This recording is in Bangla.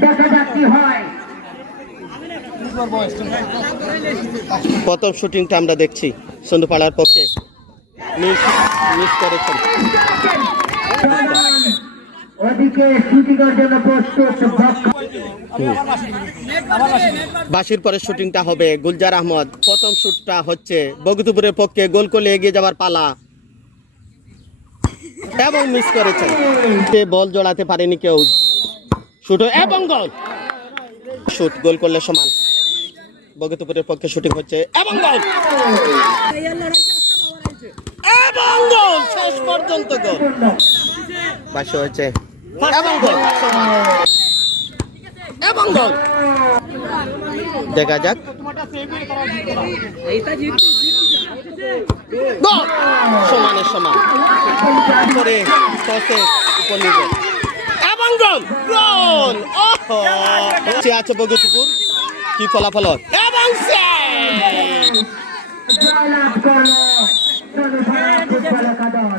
দেখা যাক কি হয়। প্রথম শুটিংটা আমরা দেখছি সন্ধুপাড়ার পক্ষে। মিস করেছেন। বাসির পরে শুটিংটা হবে গুলজার আহমদ। প্রথম শুটটা হচ্ছে বগতুপুরের পক্ষে গোল করলে এগিয়ে যাওয়ার পালা। এবং মিস করেছেন। সে বল জড়াতে পারেনি কেউ? শুট এবং গোল। শুট গোল করলে সমান। বগতুপুরের পক্ষে শুটিং হচ্ছে এবং গোল। এবং গোল শেষ পর্যন্ত গোল। বাসে হয়েছে এবং গোল এবং গোল। দেখা যাক! সমানের সমান করে এবং গোল। গোল ওহো সে আছে বগতুপুর? কি ফলাফল হয়? এবং! জয়লাভ করল। একাদশ